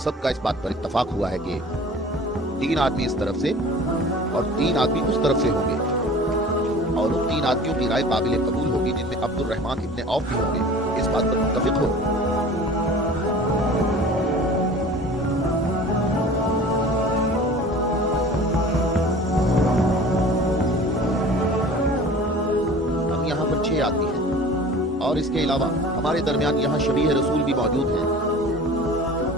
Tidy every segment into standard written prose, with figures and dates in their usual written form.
सब का इस बात पर इत्तफाक हुआ है कि 3 आदमी इस तरफ से और 3 आदमी उस तरफ से होंगे, और उन 3 आदमियों की राय काबिल कबूल होगी जिनमें अब्दुर्रहमान इब्ने औफ भी होंगे। इस बात पर मुत्तफिक हो। हम यहाँ पर 6 आदमी हैं और इसके अलावा हमारे दरमियान यहाँ शबीह रसूल भी मौजूद हैं।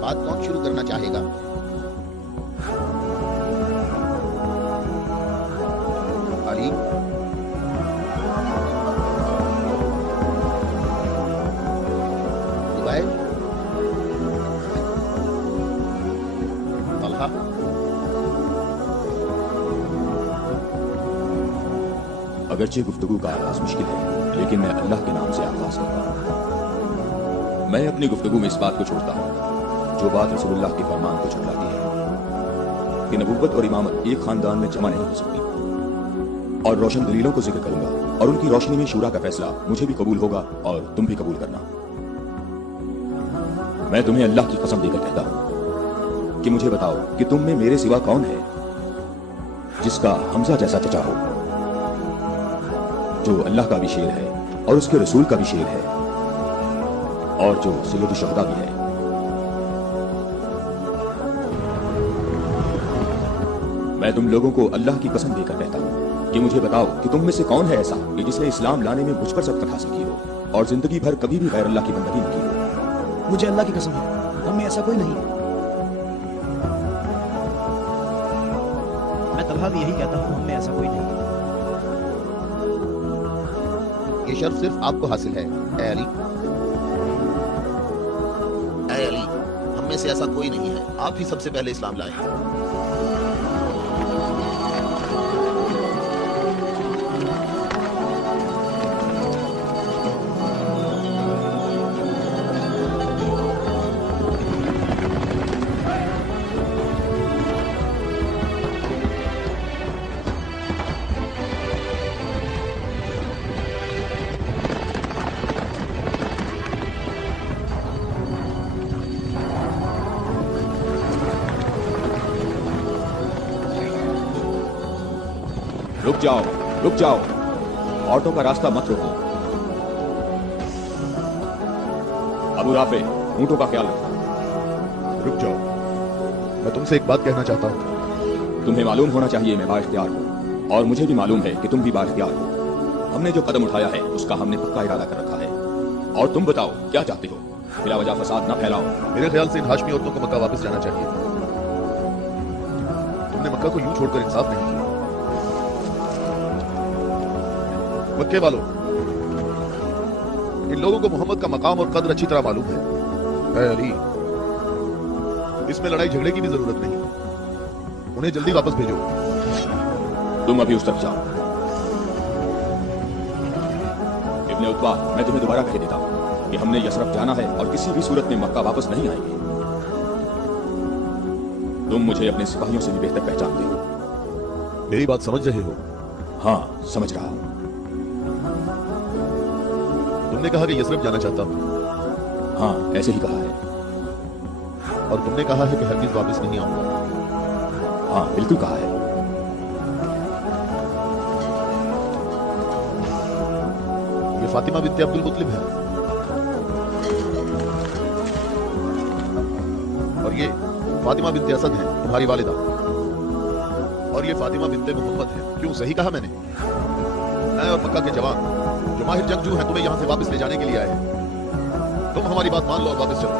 बात कौन शुरू करना चाहेगा? अली, जुबैर, तलहा, अगरचे गुफ्तगू का आगाज मुश्किल है, लेकिन मैं अल्लाह के नाम से आगाज करता हूँ। मैं अपनी गुफ्तगू में इस बात को छोड़ता हूँ जो बात रसूलुल्लाह के फरमान को छुटलाती है कि नबुव्वत और इमामत एक खानदान में जमा नहीं हो सकती, और रोशन दलीलों को जिक्र करूंगा और उनकी रोशनी में शूरा का फैसला मुझे भी कबूल होगा और तुम भी कबूल करना। मैं तुम्हें अल्लाह की कसम देकर कहता हूं कि मुझे बताओ कि तुम में मेरे सिवा कौन है जिसका हमजा जैसा चचा हो, जो अल्लाह का भी शेर है और उसके रसूल का भी शेर है, और जो सैयद शुहदा भी है। मैं तुम लोगों को अल्लाह की कसम देकर कहता हूं कि मुझे बताओ कि तुम में से कौन है ऐसा कि जिसने इस्लाम लाने में मुझ पर सबकत हासिल की हो और जिंदगी भर कभी भी गैर अल्लाह की बंदगी न की हो। मुझे अल्लाह की कसम है, हम में ऐसा कोई नहीं। मैं तलहा भी यही कहता हूँ, हम में ऐसा कोई नहीं। ये शर्फ सिर्फ आपको हासिल है ऐ अली। ऐ अली, हम में से ऐसा कोई नहीं है, आप ही सबसे पहले इस्लाम लाए हैं। रुक जाओ, औरतों का रास्ता मत रोको। अबू राफे, ऊंटों का ख्याल रखना। रुक जाओ, मैं तुमसे एक बात कहना चाहता हूँ। तुम्हें मालूम होना चाहिए मैं बाइख्तियार हूँ, और मुझे भी मालूम है कि तुम भी बाइख्तियार हो। हमने जो कदम उठाया है उसका हमने पक्का इरादा कर रखा है, और तुम बताओ क्या चाहते हो? बिला वजह फसाद न फैलाओ। मेरे ख्याल से इन हाशमी औरतों को मक्का वापस जाना चाहिए। तुमने मक्का को यूं छोड़कर इंसाफ नहीं किया। मक्के वालों, इन लोगों को मोहम्मद का मकाम और कद्र अच्छी तरह मालूम है। ऐ अली, इसमें लड़ाई झगड़े की भी जरूरत नहीं, उन्हें जल्दी वापस भेजो। तुम अभी उस तरफ जाओ। इब्ने उतबा, मैं तुम्हें दोबारा कह देता हूं कि हमने यसरफ जाना है और किसी भी सूरत में मक्का वापस नहीं आएंगे। तुम मुझे अपने सिपाहियों से भी बेहतर पहचानते हो। मेरी बात समझ रहे हो? हाँ, समझ रहा हूं। तुमने कहा कि यसरफ जाना चाहता हूं। हाँ, ऐसे ही कहा है। और तुमने कहा है कि हरगिज़ वापस नहीं आऊंगा। हाँ, बिल्कुल कहा है। ये फातिमा बिन्ते अब्दुल मुत्तलिब है, और ये फातिमा बिन्ते असद है, तुम्हारी वालिदा, और ये फातिमा बिन्ते मोहम्मद है। क्यों, सही कहा मैंने? मैं और मक्का के जवान जो माहिर जंगजू हैं तुम्हें यहां से वापस ले जाने के लिए आए हैं। तुम हमारी बात मान लो और वापस चलो,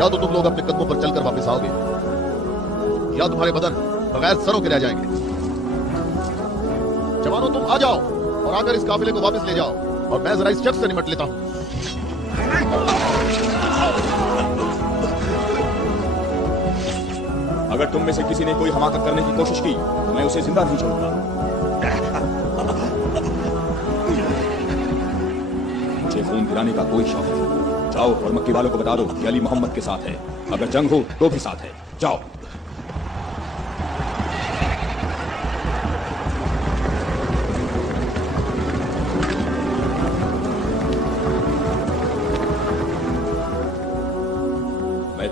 या तो तुम लोग अपने कदमों पर चलकर वापस आओगे, या तुम्हारे बदन बगैर सरों के रह जाएंगे। जवानों, तुम आ जाओ और आकर इस काफिले को वापस ले जाओ, और मैं जरा इस शख्स से निपट लेता हूं। अगर तुम में से किसी ने कोई हमाकत करने की कोशिश की तो मैं उसे जिंदा नहीं छोड़ूंगा। मुझे खून गिराने का कोई शौक नहीं। जाओ और मक्के वालों को बता दो कि अली मोहम्मद के साथ है, अगर जंग हो तो भी साथ है। जाओ।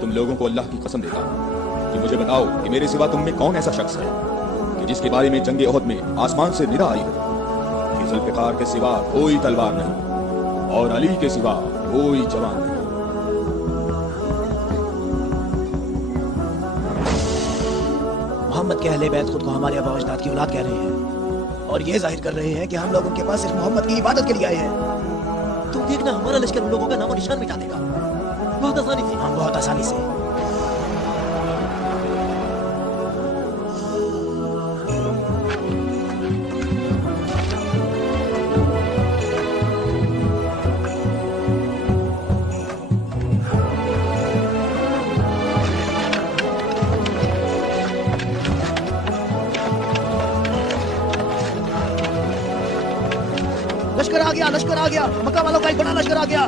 तुम लोगों को अल्लाह की कसम देता हूं कि मुझे बताओ कि मेरे सिवा तुम में कौन ऐसा शख्स है कि जिसके बारे में जंग ओहद में आसमान से निदा आई हो कि जुल्फिकार के सिवा कोई तलवार नहीं और अली के सिवा कोई जवान नहीं। मोहम्मद के अहले बैत खुद को हमारे आबा अजदाद की औलाद कह रहे हैं और ये जाहिर कर रहे हैं कि हम लोग उनके पास सिर्फ मोहम्मद की इबादत के लिए आए हैं। तुम देखना हमारा लश्कर उन लोगों का नामो निशान मिटा देगा बहुत आसानी से। हम बहुत आसानी से। लश्कर आ गया, मक्का वालों का एक बड़ा लश्कर आ गया।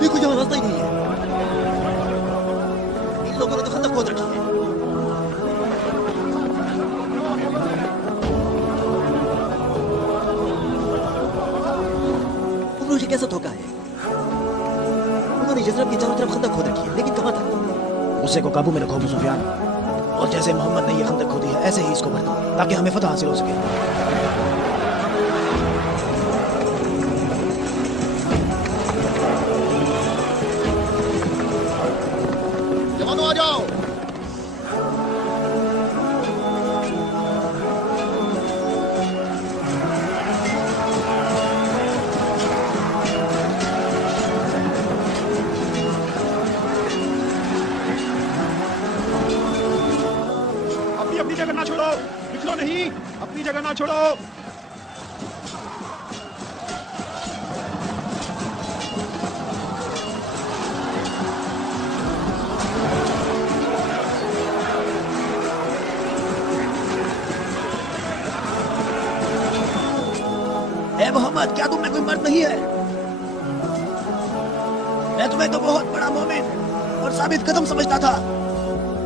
देखो यहाँ रास्ता ही नहीं है, इन लोगों ने तो खंदक खोद रखी है। मुझे कैसा धोखा है, उन्होंने यज़रब की चारों तरफ खंदक खोद रखी है, लेकिन कहाँ था? गुस्से को काबू में रखो अबू सुफियान, और जैसे मोहम्मद ने ये खंदक खोदी है ऐसे ही इसको भर दो ताकि हमें फतह हासिल हो सके। जवानों आ जाओ। अपनी जगह ना छोड़ो, निकलो नहीं, अपनी जगह ना छोड़ो। ए मोहम्मद, क्या तुम में कोई मर्द नहीं है? मैं तुम्हें तो बहुत बड़ा मोमिन और साबित कदम समझता था।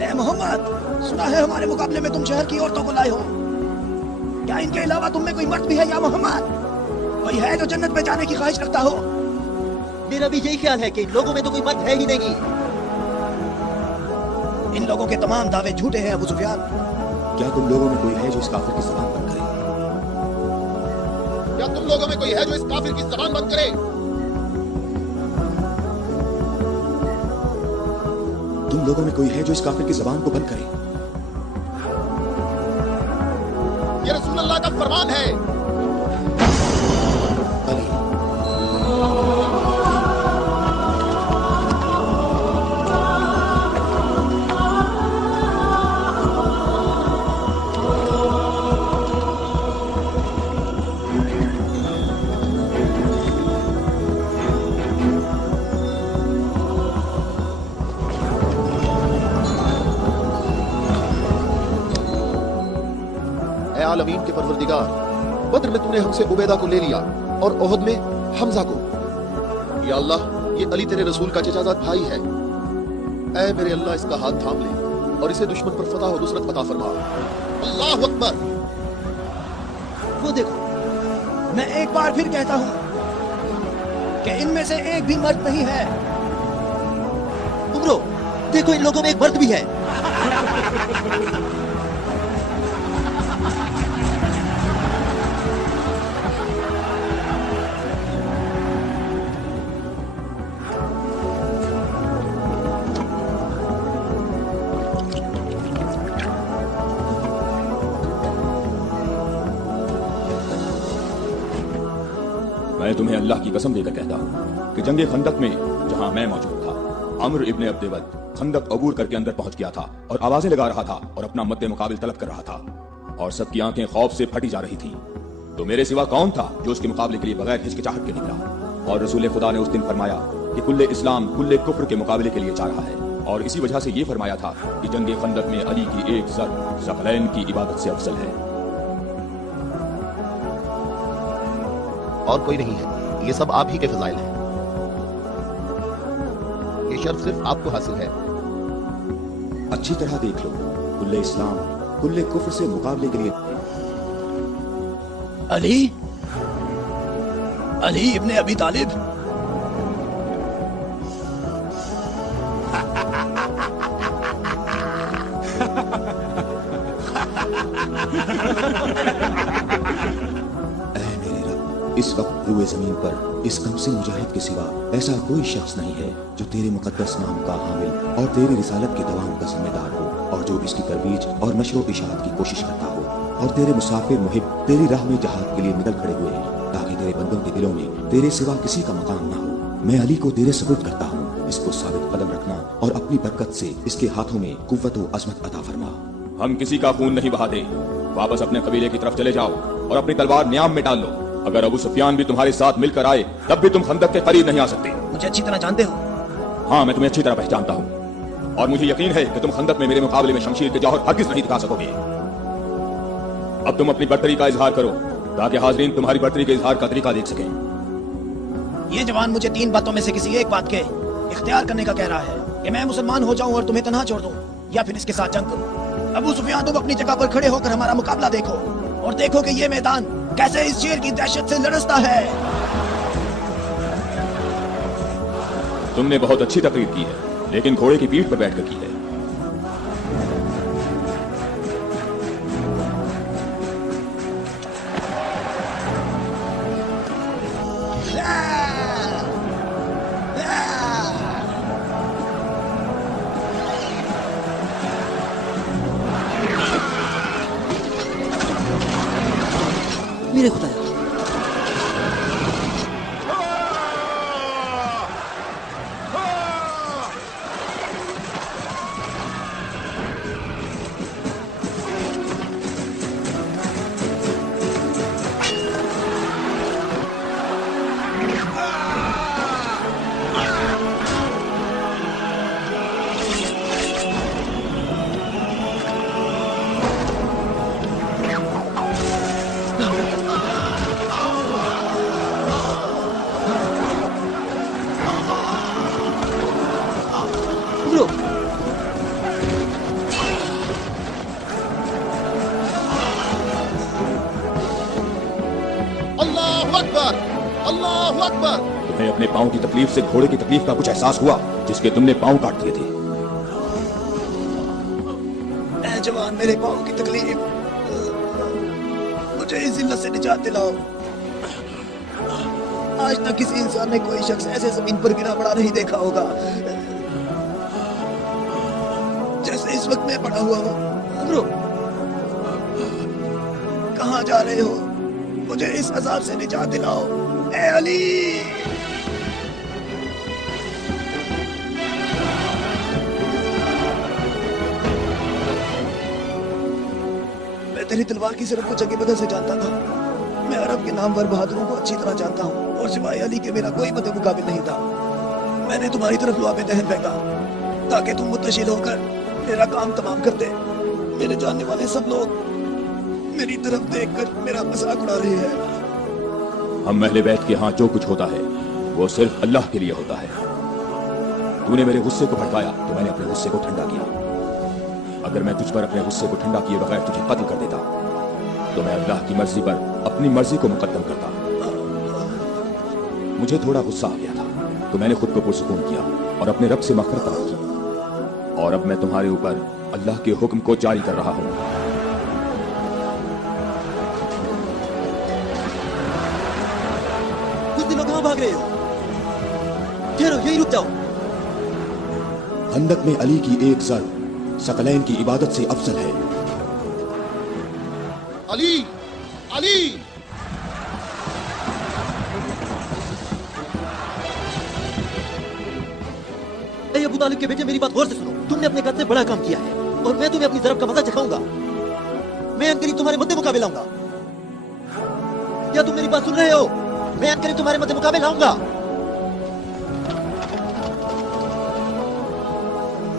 ए मोहम्मद, सुना है हमारे मुकाबले में तुम शहर की औरतों को लाए हो। क्या इनके अलावा तुम में कोई मर्द भी है या मोहम्मद? कोई है जो जन्नत में जाने की ख्वाहिश रखता हो? मेरा भी यही ख्याल है कि इन लोगों में तो कोई मर्द है ही नहीं। इन लोगों के तमाम दावे झूठे हैं अबू सुफियान। क्या तुम लोगों में कोई है जो इस काफिर की ज़बान बंद करे? क्या तुम लोगों में कोई है जो इस काफिर की जबान बंद करे? तुम लोगों में कोई है जो इस काफिर की ज़बान को बंद करे? ये रसूल अल्लाह का फरमान है। आलमीन के परवरदिगार, बद्र में तूने हमसे उबैदा को ले लिया और ओहद में हमजा को। या अल्लाह, ये अली तेरे रसूल का चचाजाद भाई है। ऐ मेरे अल्लाह, इसका हाथ थाम ले और इसे दुश्मन पर फतह और नुसरत अता फरमा। अल्लाह अकबर। वो देखो, मैं एक बार फिर कहता हूं कि इनमें से एक भी मर्द नहीं है। उमरो, देखो इन लोगों में एक मर्द भी है। मैं तुम्हें अल्लाह की कसम देकर कहता हूँ कि जंगे खंदक में जहाँ मैं मौजूद था, अम्र इब्ने अब्देवद खंदक अबूर करके अंदर पहुंच गया था और आवाजें लगा रहा था और अपना मद्दे मुकाबिल तलब कर रहा था और सबकी आंखें खौफ से फटी जा रही थी। तो मेरे सिवा कौन था जो उसके मुकाबले के लिए बगैर हिचकिचाहट के निकला? और रसूल खुदा ने उस दिन फरमाया कि कुल्ले इस्लाम कुल्ले कुफ्र के मुकाबले के लिए जा रहा है, और इसी वजह से ये फरमाया था कि जंगे खंदक में अली की एक सर सकलैन की इबादत से अफजल है। और कोई नहीं है। ये सब आप ही के फजाइल हैं। ये शर्फ सिर्फ आपको हासिल है। अच्छी तरह देख लो, कुल्ले इस्लाम कुल्ले कुफ्र से मुकाबले के लिए अली, अली इब्ने अबी तालिब। ऐ मेरे रब, इस वक्त रूए जमीन पर इस कम से मुजाहिद के सिवा ऐसा कोई शख्स नहीं है जो तेरे मुकद्दस नाम का हामिल और तेरी रिसालत के दवाम का जिम्मेदार हो, और जो इसकी तरवीज और नशर व इशाअत की कोशिश करता हो, और तेरे मुसाफिर मुहिब तेरी राह में जहाद के लिए निकल खड़े हुए हैं, ताकि तेरे बंदों के दिलों में तेरे सिवा किसी का मकाम ना हो। मैं अली को तेरे सुपुर्द करता हूँ, इसको साबित कदम रखना और अपनी बरकत से इसके हाथों में कुव्वत व अज़मत अता फरमा। हम किसी का खून नहीं बहाते, वापस अपने कबीले की तरफ चले जाओ और अपनी तलवार न्याम में डाल लो। अगर अबू सुफियान भी तुम्हारे साथ मिलकर आए तब भी तुम खंदक के करीब नहीं आ सकते। मुझे अच्छी तरह जानते हो। हाँ, मैं तुम्हें अच्छी तरह पहचानता हूँ और मुझे यकीन है कि तुम खंदक में मेरे मुकाबले में शमशीर के जौहर हरगिज़ नहीं दिखा सकोगे। अब तुम अपनी बर्तरी का इजहार करो ताकि हाज़रीन तुम्हारी बर्तरी के इजहार का तरीका देख सकें। ये जवान मुझे 3 बातों में से किसी एक बात के इख्तियार करने का कह रहा है कि मैं मुसलमान हो जाऊं और तुम्हें तन्हा छोड़ दूं, या फिर इसके साथ जंग करूं। अबू सुफियान, तुम अपनी जगह पर खड़े होकर हमारा मुकाबला देखो और देखो कि ये मैदान कैसे इस शेर की दहशत से लड़सता है। तुमने बहुत अच्छी तकरीर की है, लेकिन घोड़े की पीठ पर बैठकर की है। मेरे खुदाया, अल्लाहु अकबर, अल्लाहु अकबर। तुम्हें अपने पांव की तकलीफ से घोड़े की तकलीफ का कुछ एहसास हुआ जिसके तुमने पांव काट दिए थे? ऐ जवान, मेरे पाँव की तकलीफ, मुझे इस जिल्लत से निजात दिलाओ। आज तक किसी इंसान ने कोई शख्स ऐसे जमीन पर गिरा पड़ा नहीं देखा होगा जैसे इस वक्त मैं पड़ा हुआ हूँ। अमरो, कहाँ जा रहे हो? मुझे इस अजाब से निजात दिलाओ। ए अली! मैं तेरी तलवार की सिर्फ कुछ जगह बदल से जानता था। मैं अरब के नामवर बहादुरों को अच्छी तरह जानता हूँ और सिवाय अली के मेरा कोई मदद मुकाबिल नहीं था। मैंने तुम्हारी तरफ लुआब दहन फेंका ताकि तुम मुतशिल होकर मेरा काम तमाम कर दे। मेरे जानने वाले सब लोग मेरी तरफ देखकर मेरा मजाक उड़ा रहे हैं। हम अहले बैत के यहाँ जो कुछ होता है वो सिर्फ अल्लाह के लिए होता है। तूने मेरे गुस्से को भड़काया तो मैंने अपने गुस्से को ठंडा किया। अगर मैं तुझ पर अपने गुस्से को ठंडा किए बगैर तुझे कत्ल कर देता तो मैं अल्लाह की मर्जी पर अपनी मर्जी को मुकद्दम करता। मुझे थोड़ा गुस्सा आ गया था तो मैंने खुद को पुरसुकून किया और अपने रब से मग़फ़िरत तलब की, और अब मैं तुम्हारे ऊपर अल्लाह के हुक्म को जारी कर रहा हूँ। कुछ दिनों कहाँ भाग रहे हो? ठहरो, यहीं रुक जाओ। खंदक में अली की एक ज़र्ब सकलैन की इबादत से अफजल है। अली, अली! ए अबू तालिब के बेटे, मेरी बात गौर से सुनो। तुमने अपने कद से बड़ा काम किया है और मैं तुम्हें अपनी ज़रब का मजा चखाऊंगा। मैं अनकरीब तुम्हारे मद्दे मुकाबले लाऊंगा। क्या तुम मेरी बात सुन रहे हो? मैं अनकरीब तुम्हारे मद्दे मुकाबले लाऊंगा।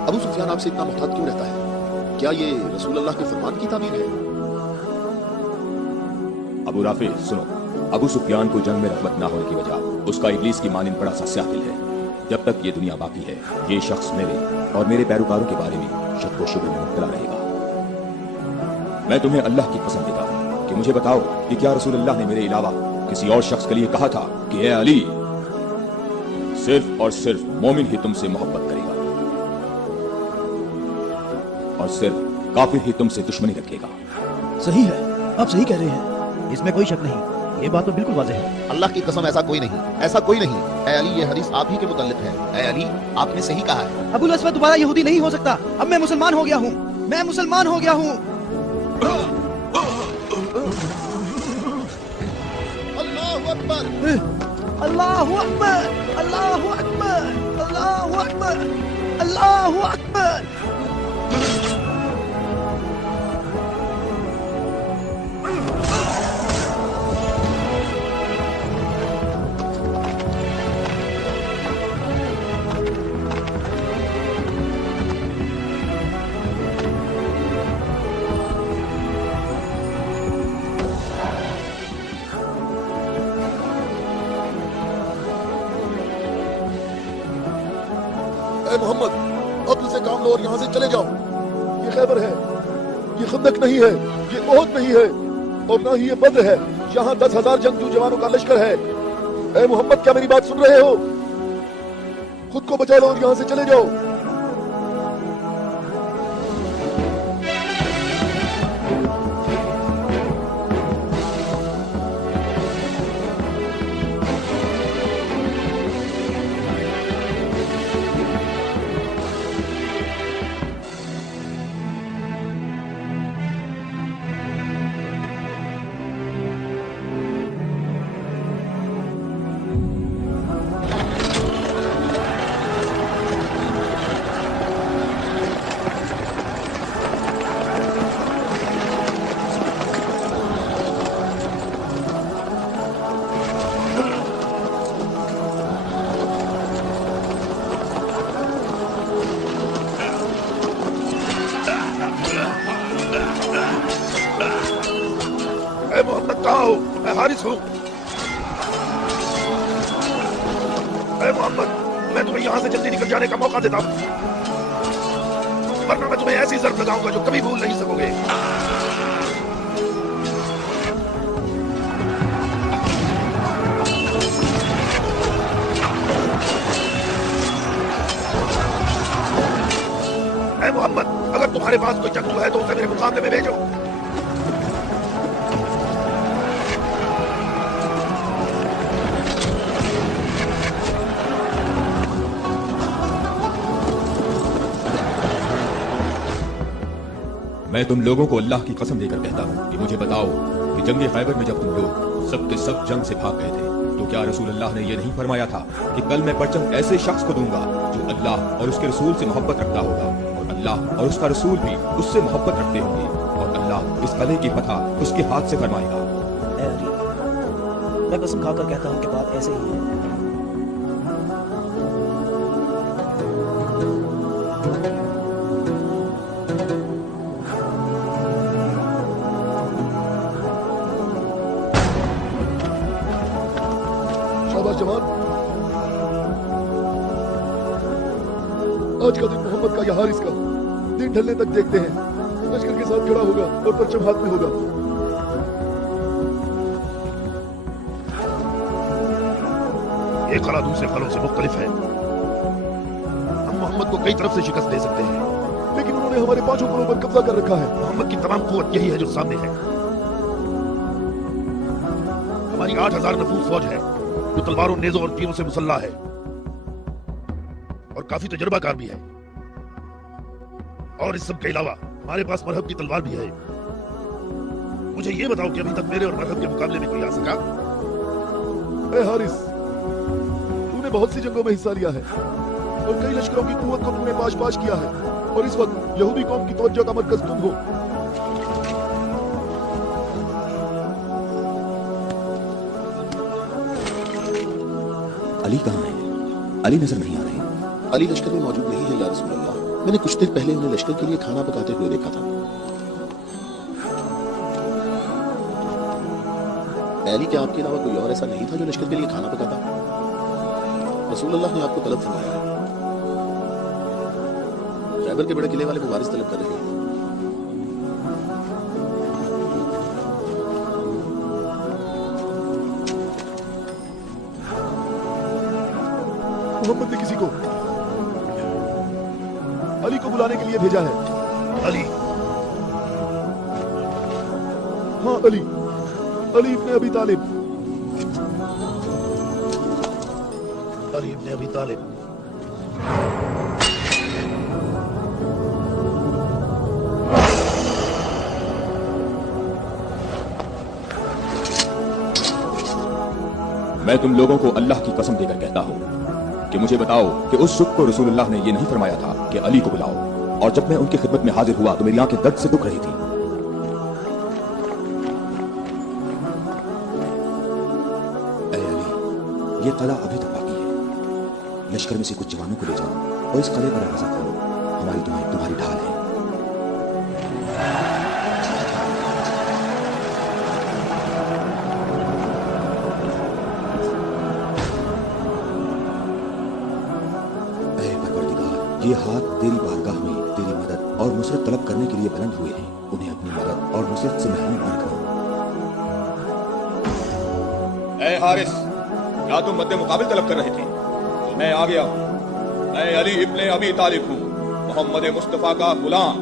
अबू सुफियान आपसे इतना मुहतात क्यों रहता है? क्या ये रसूल अल्लाह के फरमान की ताबीर है? अबू राफी सुनो, अबू सुफियान को जंग में रगबत ना होने की वजह उसका इब्लीस की मानिंद बड़ा सा स्याह दिल है। जब तक ये दुनिया बाकी है ये शख्स मेरे और मेरे पैरोकारों के बारे में शक व शुबे में मुब्तला रहेगा। मैं तुम्हें अल्लाह की कसम देता हूं कि मुझे बताओ कि क्या रसूलुल्लाह ने मेरे अलावा किसी और शख्स के लिए कहा था कि ए अली, सिर्फ और सिर्फ मोमिन ही तुमसे मोहब्बत करेगा और सिर्फ काफिर ही तुमसे दुश्मनी रखेगा। सही है, आप सही कह रहे हैं, इसमें कोई शक नहीं। ये बात तो बिल्कुल वाज़ेह है। अल्लाह की कसम ऐसा कोई नहीं, ऐसा कोई नहीं। ए अली, ये हदीस आप ही के मुतल्लिक है। ए अली, आपने सही कहा है। अबुल अस्वद दोबारा यहूदी नहीं हो सकता। अब मैं मुसलमान हो गया हूँ, मैं मुसलमान हो गया हूँ। अल्लाहु अकबर, अल्लाहु अकबर, अल्लाहु अकबर, अल्लाहु अकबर, अल्लाहु अकबर। ए मोहम्मद, अक्ल से काम लो और यहाँ से चले जाओ। ये खैबर है, ये खंदक नहीं है, ये ओहद नहीं है और ना ही ये बद्र है। यहाँ 10,000 जंगजू जवानों का लश्कर है। ए मोहम्मद, क्या मेरी बात सुन रहे हो? खुद को बचा लो और यहाँ से चले जाओ। ए मोहम्मद, कहाँ हो? मैं हारिस हूँ। ए मोहम्मद, मैं तुम्हें यहाँ से जल्दी निकल जाने का मौका देता हूँ, वरना मैं तुम्हें ऐसी ज़र्ब लगाऊंगा जो कभी भूल नहीं सकोगे। ए मोहम्मद, अगर तुम्हारे पास कोई जंगजू है तो उसे मेरे मुकाबले में भेजो। मैं तुम लोगों को अल्लाह की कसम देकर कहता हूँ कि मुझे बताओ कि जंग खैबर में जब तुम लोग सब के सब जंग से भाग गए थे तो क्या रसूलुल्लाह ने यह नहीं फरमाया था कि कल मैं परचम ऐसे शख्स को दूंगा जो अल्लाह और उसके रसूल से मोहब्बत रखता होगा और अल्लाह और उसका रसूल भी उससे मोहब्बत रखते होंगे और अल्लाह इस कले की फतह उसके हाथ से फरमाएगा। ए अली, मैं कसम खाकर कहता हूँ कि बात ऐसे ही है। शाबाश जवान, आज का दिन मोहम्मद का या हारिस का दिन ढलने तक देखते हैं। लश्कर के साथ खड़ा होगा और परचम हाथ में होगा। ये कला दूसरे फलों से मुख्तलिफ है। हम मोहम्मद को कई तरफ से शिकस्त दे सकते हैं, लेकिन उन्होंने हमारे 5 कुलों पर कब्जा कर रखा है। मोहम्मद की तमाम कुव्वत यही है जो सामने है। हमारी 8,000 नफूस फौज है जो तलवारों, नेज़ों और तीरों से मुसल्ला है और काफी तजुर्बाकार भी है। और इस सब के अलावा हमारे पास मरहब की तलवार भी है। मुझे ये बताओ कि अभी तक मेरे और मरहब के मुकाबले में कोई आ सका? ए हारिस, तूने बहुत सी जंगों में हिस्सा लिया है और कई लश्करों की कुव्वत को तूने पाश किया है और इस वक्त यहूदी कौम की तवज्जो का मरकज तुम हो। अली कहाँ है? अली नजर नहीं आ रहे। अली लश्कर में मौजूद नहीं है या रसूल अल्लाह। मैंने कुछ देर पहले उन्हें लश्कर के लिए खाना पकाते हुए देखा था। अली, क्या आपके अलावा कोई और ऐसा नहीं था जो लश्कर के लिए खाना पकाता? रसूलुल्लाह ने आपको तलब फरमाया है। खैबर के बड़े किले वाले मुवारिस तलब कर रहे हैं। मोहम्मद ने किसी को अली को बुलाने के लिए भेजा है। अली? हाँ, अली। अली इब्ने अबी तालिब। अली इब्ने अबी तालिब। मैं तुम लोगों को अल्लाह की कसम देकर कहता हूँ कि मुझे बताओ कि उस सुख को रसूलुल्लाह ने ये नहीं फरमाया था कि अली को बुलाओ, और जब मैं उनकी खिदमत में हाजिर हुआ तो मेरी आंखें दर्द से दुख रही थी। ऐ अली, ये किला अभी तक बाकी है। लश्कर में से कुछ जवानों को ले जाओ और इस किले पर आवाज़ करो, हमारी दुआएं तुम्हारी ढाल है। ये हाथ तेरी बारगाह में तेरी मदद और नुसरत तलब करने के लिए बुलंद हुए हैं, उन्हें अपनी मदद और नुसरत से महरूम न रखना। ऐ हारिस, क्या तुम मद्दे मुकाबिल तलब कर रहे थे? मैं आ गया हूं। मैं अली इब्ने अबी तालिब हूं, मोहम्मद मुस्तफा का गुलाम।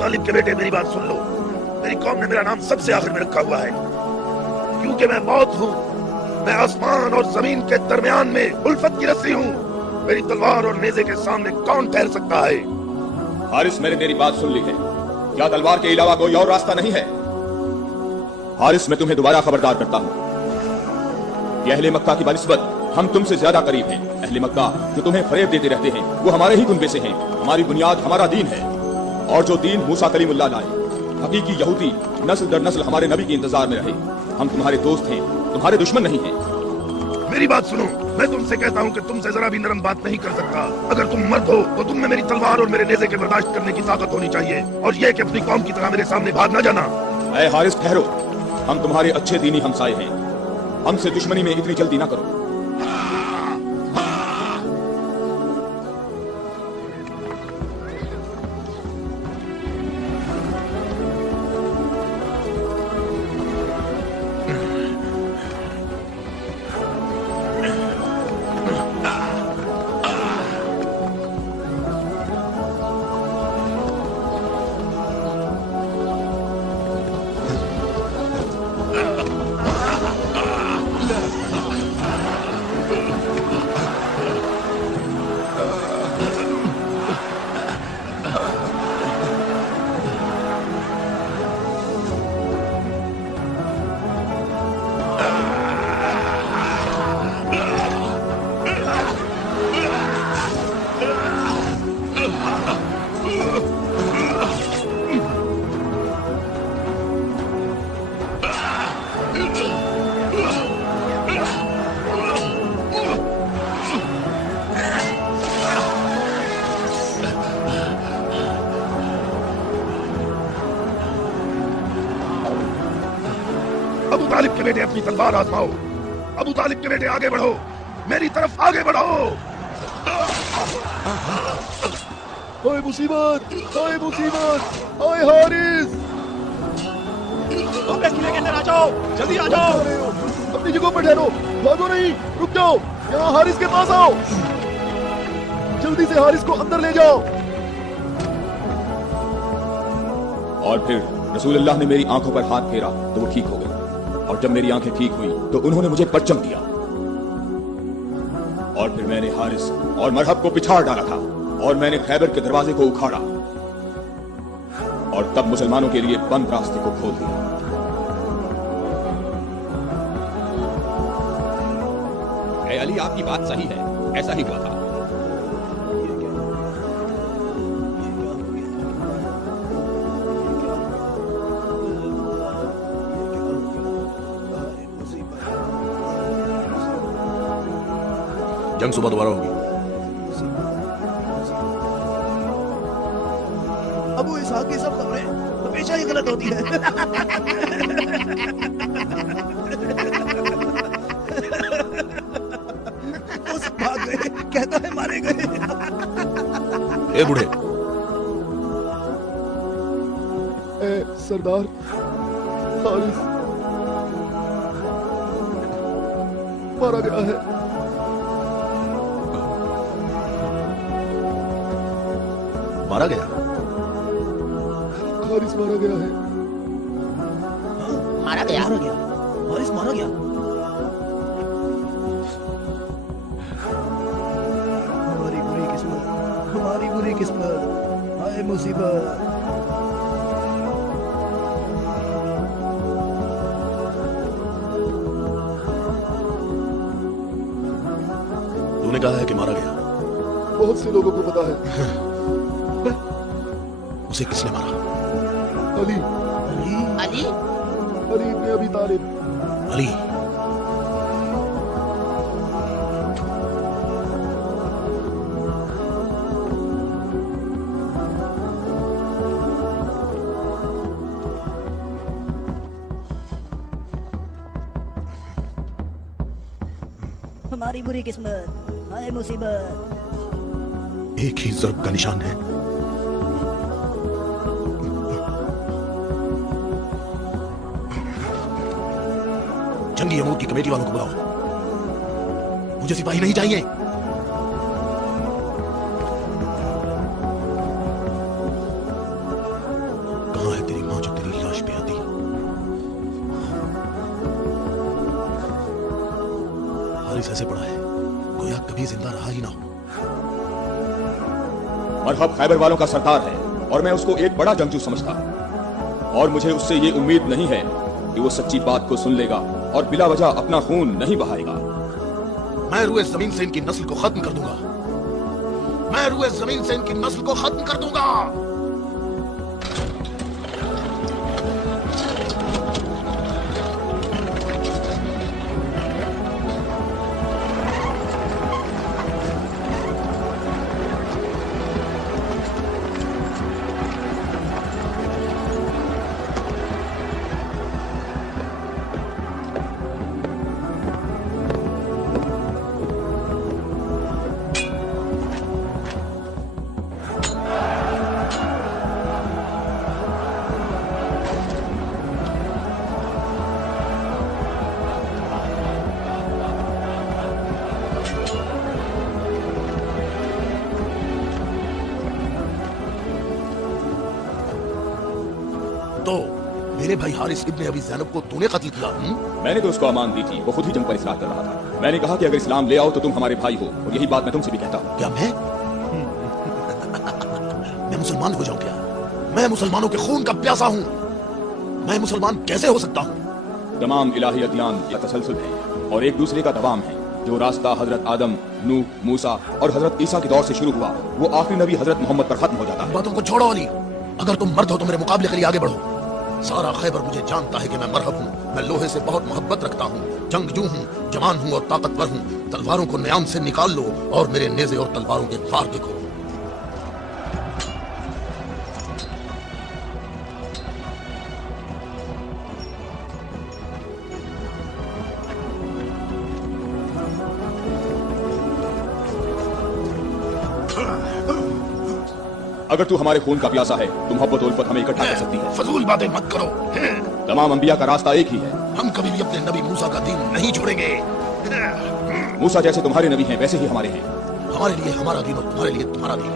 तालिब के बेटे, मेरी बात सुन लो। मेरी कौम ने मेरा नाम सबसे आखिर में रखा हुआ है, क्योंकि मैं मौत हूँ। मैं आसमान और जमीन के दरमियान में उल्फत की रस्सी हूँ। मेरी तलवार और नेज़े के सामने कौन ठहर सकता है? हारिस, मैंने तेरी बात सुन ली है। क्या तलवार के अलावा कोई और रास्ता नहीं है? हारिस, मैं तुम्हें दोबारा खबरदार करता हूँ कि अहले मक्का की बनिस्बत हम तुमसे ज्यादा करीब हैं। अहले मक्का जो तुम्हें फरेब देते रहते हैं वो हमारे ही कुनबे से हैं। हमारी बुनियाद हमारा दीन है, और जो दीन मूसा कलीमुल्लाह लाए, हकीकी यहूदी नस्ल दर नस्ल हमारे नबी के इंतजार में रहे। हम तुम्हारे दोस्त हैं, तुम्हारे दुश्मन नहीं हैं। मेरी बात सुनो, मैं तुमसे कहता हूँ कि तुमसे जरा भी नरम बात नहीं कर सकता। अगर तुम मर्द हो तो तुम में मेरी तलवार और मेरे नेज़े के बर्दाश्त करने की ताकत होनी चाहिए, और यह कि अपनी कौम की तरह मेरे सामने भाग न जाना। ऐ हारिस, ठहरो। हम तुम्हारे अच्छे दीनी हमसाए हैं, हमसे दुश्मनी में इतनी जल्दी ना करो। अबू तालिब के बेटे, अपनी तलवार आजमाओ। अबू तालिब के बेटे, आगे बढ़ो, मेरी तरफ आगे बढ़ो। ओए मुसीबत, ओए मुसीबत, ओए हारिस, किले के अंदर आ जाओ, जल्दी आ जाओ। अपनी जगह पर ठहरो, भागो नहीं, रुक जाओ। यहाँ हारिस के पास आओ, जल्दी से हारिस को अंदर ले जाओ। और फिर रसूलुल्लाह ने मेरी आंखों पर हाथ फेरा तो वो ठीक हो गई, और जब मेरी आंखें ठीक हुई तो उन्होंने मुझे परचम दिया, और फिर मैंने हारिस और मरहब को पिछाड़ डाला था, और मैंने खैबर के दरवाजे को उखाड़ा, और तब मुसलमानों के लिए बंद रास्ते को खोल दिया। ऐ अली, आपकी बात सही है, ऐसा ही हुआ था। जंग सुबह दोबारा होगी। अबू इसहाक की सब खबरें हमेशा ही गलत होती है। दोस्त भाग गए, कहता है मारे गए। ए बूढ़े, ए सरदार हारिस मारा गया है। मारा गया? हारिस मारा गया है। मारा गया हारिस मारा गया। हमारी बुरी किस्मत, हमारी बुरी किस्मत, हाय मुसीबत। तूने कहा है कि मारा गया। बहुत से लोगों को पता है। उसे किसने मारा? अली अली अली इब्न अबी तालिब। अली? हमारी बुरी किस्मत, हाय मुसीबत। एक ही जर्ब का निशान है। जंगी अमूर की कमेटी वालों को बुलाओ। मुझे सिपाही नहीं चाहिए। कहां है तेरी मां जो तेरी लाश पे आती? हारिस ऐसे पड़ा है गोया कभी जिंदा रहा ही ना हो। मरहब खैबर वालों का सरदार है और मैं उसको एक बड़ा जंगजू समझता हूं। और मुझे उससे ये उम्मीद नहीं है कि वो सच्ची बात को सुन लेगा और बिला वजह अपना खून नहीं बहाएगा। मैं रूए जमीन से इनकी नस्ल को खत्म कर दूंगा। मैं रूए जमीन से इनकी नस्ल को खत्म कर दूंगा। तो मेरे भाई हारिस इब्ने अबी ज़ैनब को तूने कत्ल किया? मैंने तो उसको अमान दी थी, वो खुद ही जंग पर इसरार कर रहा था। मैंने कहा कि अगर इस्लाम ले आओ तो तुम हमारे भाई हो, और यही बात मैं तुमसे भी कहता हूँ। क्या मैं मुसलमान हो जाऊं क्या? मैं मुसलमानों के खून का प्यासा हूं। मैं मुसलमान कैसे हो सकता हूं? तमाम इलाही अदयान या तसलसल है और एक दूसरे का दवाम है। जो रास्ता हजरत आदम, नूह, मूसा और हजरत ईसा के दौर से शुरू हुआ, वो आखिरी नबी हजरत मोहम्मद पर खत्म हो जाता है। बातों को छोड़ो अली। अगर तुम मर्द हो तो मेरे मुकाबले के लिए आगे बढ़ो। सारा खैबर मुझे जानता है कि मैं मरहब हूँ। मैं लोहे से बहुत मोहब्बत रखता हूँ, जंगजू हूँ, जवान हूँ और ताकतवर हूँ। तलवारों को न्याम से निकाल लो और मेरे नेज़े और तलवारों के वार देखो। अगर तू हमारे खून का प्यासा है तो मोहब्बत और उल्फत हमें इकट्ठा कर सकती है। फजूल बातें मत करो। तमाम अंबिया का रास्ता एक ही है। हम कभी भी अपने नबी मूसा का दीन नहीं छोड़ेंगे। मूसा जैसे तुम्हारे नबी हैं वैसे ही हमारे हैं। हमारे लिए हमारा दीन और तुम्हारे लिए तुम्हारा दीन।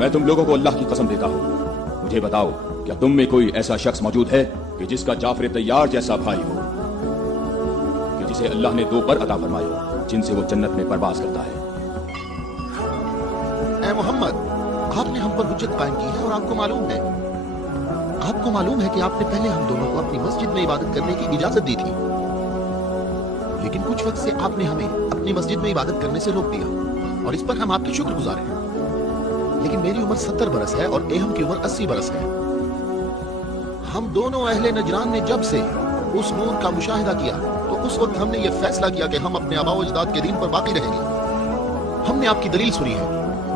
मैं तुम लोगों को अल्लाह की कसम देता हूँ, मुझे बताओ क्या तुम में कोई ऐसा शख्स मौजूद है कि जिसका जाफर तैयार जैसा भाई हो, कि जिसे अल्लाह ने 2 पर अता फरमाए हो, जिनसे वो जन्नत में परवाज करता है। ए मोहम्मद, आपने हम पर हुज्जत कायम की है और आपको मालूम है कि आपने पहले हम दोनों को अपनी मस्जिद में इबादत करने की इजाजत दी थी, लेकिन कुछ वक्त से आपने हमें अपनी मस्जिद में इबादत करने से रोक दिया और इस पर हम आपके शुक्रगुजार हैं। लेकिन मेरी उम्र 70 बरस है और एहम की उम्र 80 बरस है। हम दोनों अहले नजरान ने जब से उस नूर का मुशाहिदा किया तो उस वक्त हमने ये फैसला किया कि हम अपने आबा व अजदाद के दीन पर बाकी रहेंगे। हमने आपकी दलील सुनी है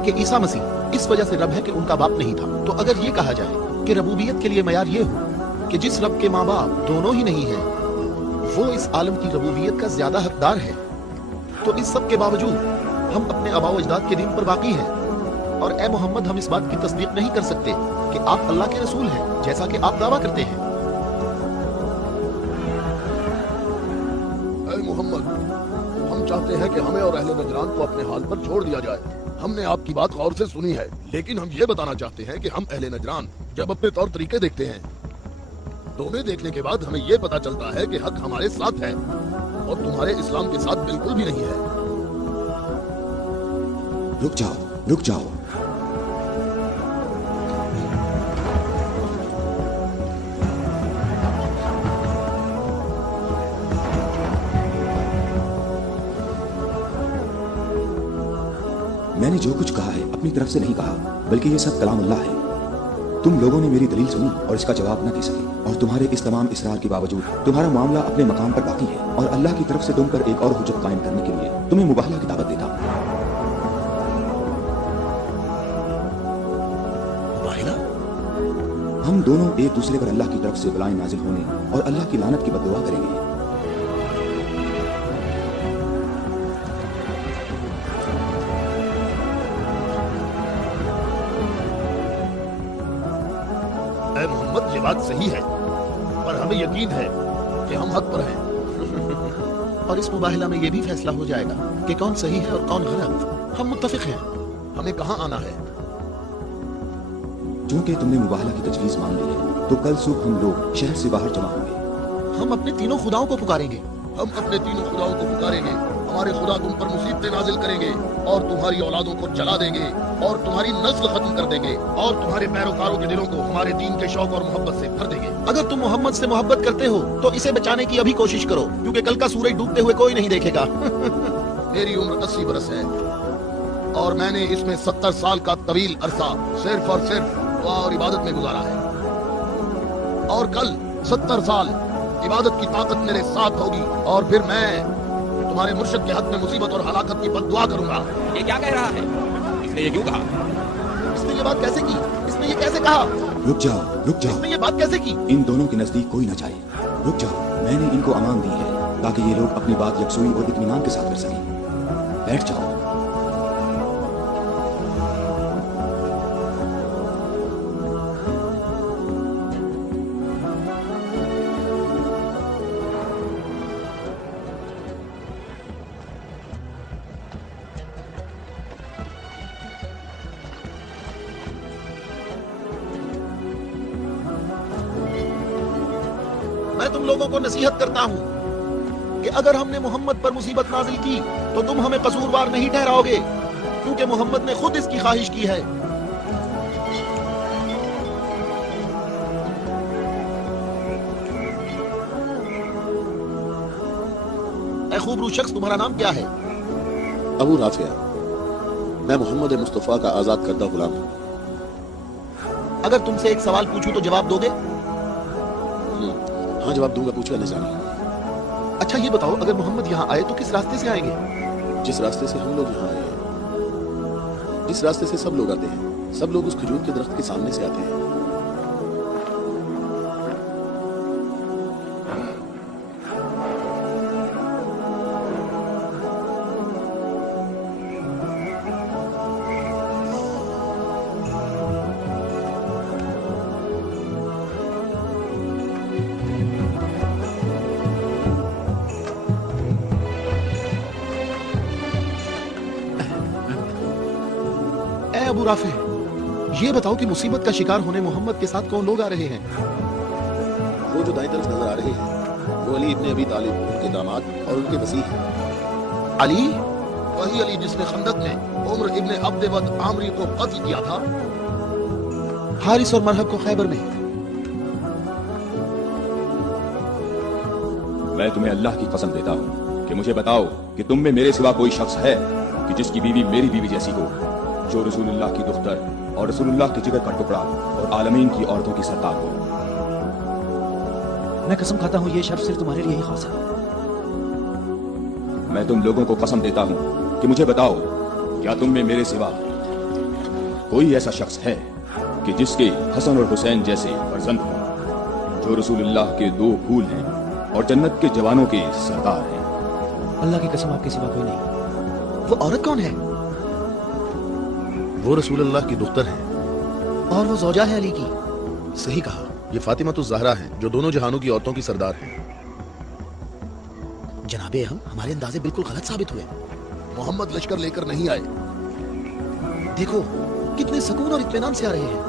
कि ईसा मसीह इस वजह से रब है कि उनका बाप नहीं था। तो अगर ये कहा जाए कि रबूबियत के लिए मयार ये हो कि जिस रब के माँ बाप दोनों ही नहीं है वो इस आलम की रबूबियत का ज्यादा हकदार है, तो इस सब के बावजूद हम अपने आबा व अजदाद के दीन पर बाकी हैं। और ए मोहम्मद, हम इस बात की तस्दीक नहीं कर सकते कि आप अल्लाह के रसूल हैं जैसा कि आप दावा करते हैं। ऐ मोहम्मद, हम चाहते हैं कि हमें और अहले नजरान को अपने हाल पर छोड़ दिया जाए। हमने आपकी बात गौर से सुनी है, लेकिन हम ये बताना चाहते हैं कि हम अहले नजरान जब अपने तौर तरीके देखते हैं तो उन्हें देखने के बाद हमें ये पता चलता है कि हक हमारे साथ है और तुम्हारे इस्लाम के साथ बिल्कुल भी नहीं है। रुक जाओ। मैंने जो कुछ कहा है अपनी तरफ से नहीं कहा, बल्कि ये सब कलाम अल्लाह है। तुम लोगों ने मेरी दलील सुनी और इसका जवाब न दे सके, और तुम्हारे इस तमाम इसरार के बावजूद तुम्हारा मामला अपने मकाम पर बाकी है, और अल्लाह की तरफ से तुम पर एक और हुज्जत कायम करने के लिए तुम्हें मुबाहला की दावत देता हूं। हम दोनों एक दूसरे पर अल्लाह की तरफ से बलाएं नाजिल होने और अल्लाह की लानत की बद्दुआ करेंगे। ऐ मोहम्मद, ये बात सही है, पर हमें यकीन है कि हम हक पर हैं। और इस मुबाहला में ये भी फैसला हो जाएगा कि कौन सही है और कौन गलत। हम मुत्तफिक हैं। हमें कहाँ आना है? चूंकि तुमने मुबाहला की तजवीज मान ली है, तो कल सुबह हम लोग शहर से बाहर जमा होंगे। हम अपने तीनों खुदाओं को पुकारेंगे। हम अपने तीनों खुदाओं को पुकारेंगे। हमारे खुदा तुम पर मुसीबतें नाजिल करेंगे और तुम्हारी औलादों को जला देंगे और तुम्हारी नस्ल खत्म कर देंगे और तुम्हारे पैरोकारों के दिलों को हमारे दीन के शौक और मोहब्बत से भर देंगे। अगर तुम मोहम्मद से मोहब्बत करते हो तो इसे बचाने की अभी कोशिश करो, क्योंकि कल का सूरज डूबते हुए कोई नहीं देखेगा। मेरी उम्र 80 बरस है और मैंने इसमें 70 साल का तवील अरसा सिर्फ और सिर्फ दुआ और इबादत में गुजारा है, और कल 70 साल इबादत की ताकत मेरे साथ होगी और फिर मैं तुम्हारे मुर्शिद के हक में मुसीबत और हलाकत की बद्दुआ करूंगा। ये क्या कह रहा है? इसने ये क्यों कहा? इसने ये बात कैसे की? इसने ये कैसे कहा? रुक जाओ। इसने ये बात कैसे की? इन दोनों के नजदीक कोई न जाए। रुक जाओ, मैंने इनको अमान दी है ताकि ये लोग अपनी बात यकसुई और इत्मीनान के साथ कर सकें। बैठ जाओ। मैं तुम लोगों को नसीहत करता हूँ कि अगर हमने मोहम्मद पर मुसीबत नाजिल की तो तुम हमें कसूरवार नहीं ठहराओगे, क्योंकि मोहम्मद ने खुद इसकी ख्वाहिश की है। ऐ खूबरू शख्स, तुम्हारा नाम क्या है? अबू राफिया। मैं मोहम्मद मुस्तफा का आजाद करदा गुलाम हूँ। अगर तुमसे एक सवाल पूछूं तो जवाब दोगे? हाँ, जवाब दूंगा। पूछो अल्लाह जाने। अच्छा ये बताओ, अगर मोहम्मद यहाँ आए तो किस रास्ते से आएंगे? जिस रास्ते से हम लोग यहाँ आए हैं, जिस रास्ते से सब लोग आते हैं, सब लोग उस खजूर के दरख्त के सामने से आते हैं। अबू राफे, ये बताओ कि मुसीबत का शिकार होने मोहम्मद के साथ कौन लोग आ रहे हैं? वो जो दाएं तरफ नजर आ रहे हैं वो अली इब्ने अबी तालिब, उनके दामाद और उनके वसीह हैं। अली? वही अली जिसने खंदक में उमर इब्ने अब्द वद आमरी को कत्ल किया था, हारिस और मरहब को खैबर में। मैं तुम्हें अल्लाह की कसम देता हूँ कि मुझे बताओ कि तुम में मेरे सिवा कोई शख्स है कि जिसकी बीवी मेरी बीवी जैसी हो, जो रसूलुल्लाह की दुख्तर और रसूलुल्लाह के जिगर का टुकड़ा और आलमीन की औरतों की सरदार हो। मैं कसम खाता हूँ ये शर्त सिर्फ तुम्हारे लिए ही खास है। मैं तुम लोगों को कसम देता हूँ कि मुझे बताओ, क्या तुम में मेरे सिवा कोई ऐसा शख्स है कि जिसके हसन और हुसैन जैसे फर्जंद हो, जो रसूलुल्लाह के दो फूल हैं और जन्नत के जवानों के सरदार हैं? अल्लाह की कसम आपके सिवा कोई नहीं। वो औरत कौन है? वो रसूलुल्लाह की दुख्तर है और वो ज़ौजा है अली की। सही कहा, ये फातिमा तो ज़हरा है जो दोनों जहानों की औरतों की सरदार है। जनाबे हम हमारे अंदाजे बिल्कुल गलत साबित हुए। मोहम्मद लश्कर लेकर नहीं आए। देखो कितने सुकून और इत्मीनान से आ रहे हैं।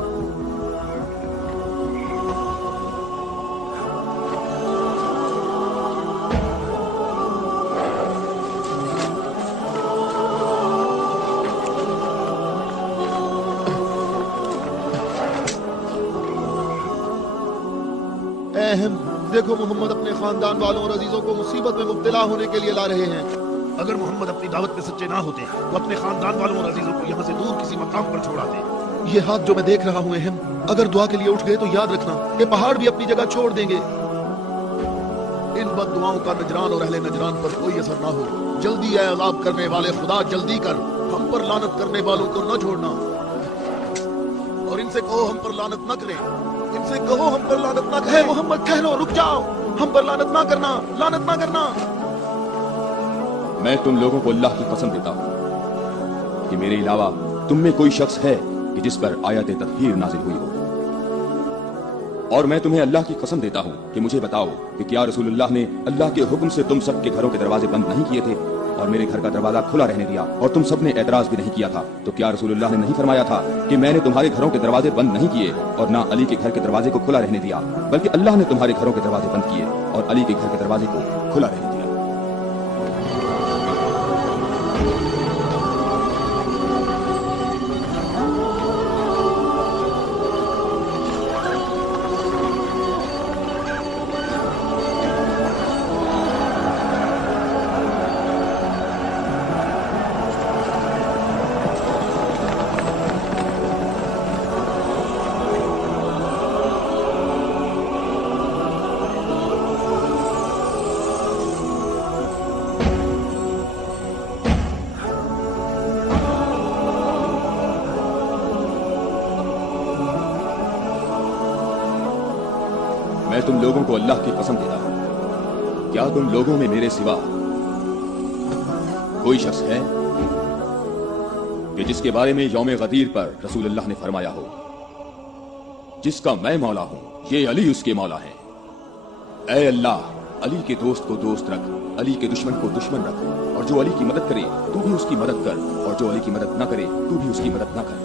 देखो मोहम्मद अपने खानदान वालों और अजीजों को मुसीबत में मुब्तला होने के लिए ला रहे हैं। अगर मोहम्मद अपनी दावत में सच्चे ना होते तो अपने खानदान वालों और अजीजों को यहाँ से दूर किसी मकाम पर छोड़ाते। ये हाथ जो मैं देख रहा हूँ अहम, अगर दुआ के लिए उठ गए तो याद रखना कि पहाड़ भी अपनी जगह छोड़ देंगे। इन बद दुआओं का नजरान और अहले नजरान पर कोई असर ना हो। जल्दी है अज़ाब करने वाले खुदा, जल्दी कर, हम पर लानत करने वालों को न छोड़ना। और इनसे कहो हम पर लानत न करें, इनसे कहो हम पर लानत ना करें। मोहम्मद कह लो रुक जाओ, हम पर लानत ना करना, लानत ना करना। मैं तुम लोगों को अल्लाह की कसम देता हूँ कि मेरे अलावा तुम में कोई शख्स है कि जिस पर आयत तत्हीर नाजिल हुई हो। और मैं तुम्हें अल्लाह की कसम देता हूँ कि मुझे बताओ कि क्या रसूलुल्लाह ने अल्लाह के हुक्म से तुम सब के घरों के दरवाजे बंद नहीं किए थे और मेरे घर का दरवाजा खुला रहने दिया और तुम सब ने एतराज भी नहीं किया था? तो क्या रसूलुल्लाह ने नहीं फरमाया था कि मैंने तुम्हारे घरों के दरवाजे बंद नहीं किए और ना अली के घर के दरवाजे को खुला रहने दिया, बल्कि अल्लाह ने तुम्हारे घरों के दरवाजे बंद किए और अली के घर के दरवाजे को खुला रहने दिया? मैं तुम लोगों को अल्लाह की कसम देता हूं, क्या तुम लोगों में मेरे सिवा कोई शख्स है कि जिसके बारे में यौम गदीर पर रसूलुल्लाह ने फरमाया हो, जिसका मैं मौला हूं, ये अली उसके मौला है। ऐ अल्लाह, अली के दोस्त को दोस्त रख, अली के दुश्मन को दुश्मन रख, और जो अली की मदद करे तू भी उसकी मदद कर, और जो अली की मदद न करे तू भी उसकी मदद न कर।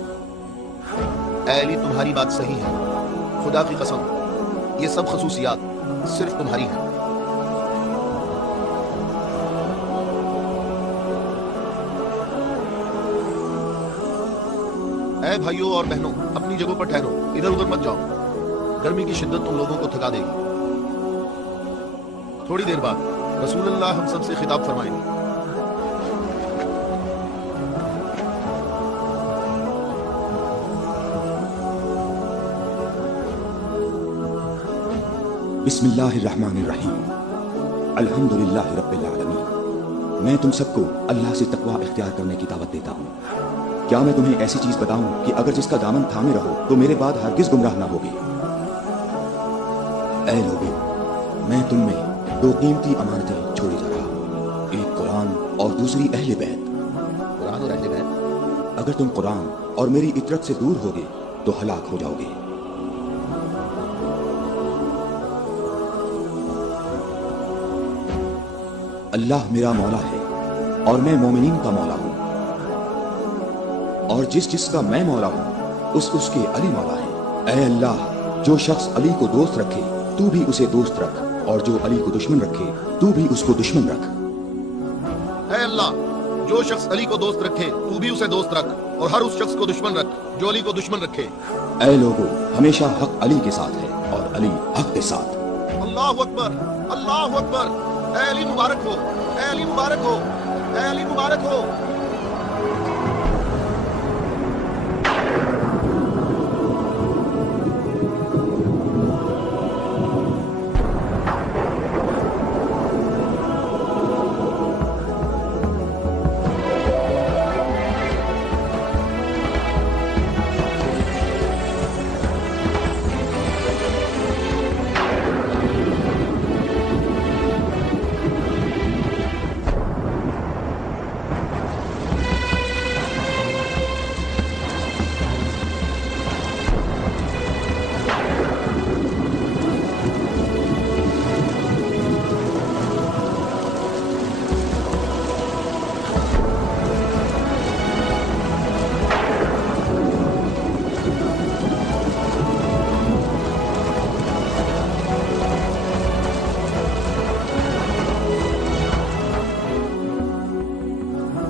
ऐ अली तुम्हारी बात सही है, खुदा की कसम ये सब खसूसियात सिर्फ तुम्हारी हैं। ऐ भाइयों और बहनों, अपनी जगहों पर ठहरो, इधर उधर मत जाओ। गर्मी की शिद्दत तुम लोगों को थका देगी। थोड़ी देर बाद रसूलुल्लाह हम सब से खिताब फरमाएंगे। बिस्मिल्लाहिर्रहमानिर्रहीम, अल्हम्दुलिल्लाह रब्बिल आलमीन। मैं तुम सबको अल्लाह से तकवा इख्तियार करने की दावत देता हूँ। क्या मैं तुम्हें ऐसी चीज बताऊं कि अगर जिसका दामन थामे रहो तो मेरे बाद हरगिज गुमराह ना होगी? ऐ लोगों, मैं तुम में दो कीमती अमानतें छोड़ी जा रहा हूँ, एक कुरान और दूसरी अहले बैत। कुरान और अहले बैत? अगर तुम कुरान और मेरी इतरत से दूर होगे तो हलाक हो जाओगे। अल्लाह मेरा मौला है और मैं मोमिनीन का मौला हूं, और जिसका मैं मौला हूं उसके अली मौला है। ऐ अल्लाह, जो शख्स अली को दोस्त रखे तू भी उसे दोस्त रख, और जो अली को दुश्मन रखे तू भी उसको दुश्मन रख। ऐ अल्लाह, जो शख्स अली को दोस्त रखे तू भी उसे दोस्त रख, और हर उस शख्स को दुश्मन रख जो अली को दुश्मन रखे। ऐ लोगों, हमेशा हक अली के साथ है और अली हक के साथ। अल्लाहु अकबर, अल्लाहु अकबर। ऐ अली मुबारक हो, ऐ अली मुबारक हो, ऐ अली मुबारक हो।